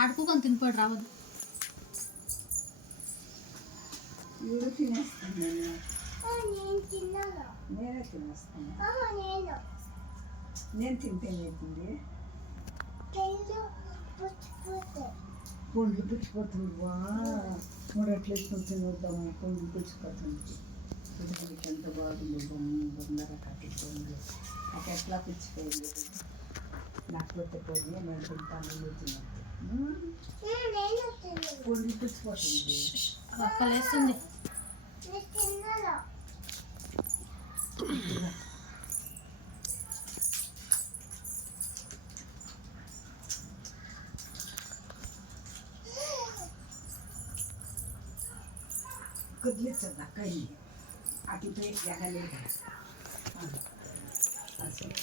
ఆడుకోకొని తినిపోయి రావద్దు. ఇవి తినేస్తాను నేనే తినేస్తాను. నేను తింటే ఏమవుతుంది? పండ్లు పుచ్చిపోతుంది. మూడు అట్లా వేసుకొని తినొద్దాము. పండ్లు పుచ్చిపోతుంది. ఎంత బాగుంది బొమ్మర కట్టిపోయింది. నాకు ఎట్లా పుచ్చిపోయింది. నాకు పెట్టిపోయింది. నేను తింటాను. తినద్దు. పండ్లు పుచ్చిపోతుంది. రక్కలేస్తుంది. కదిలించదు అక్క. అటు జగలేదు అసలు.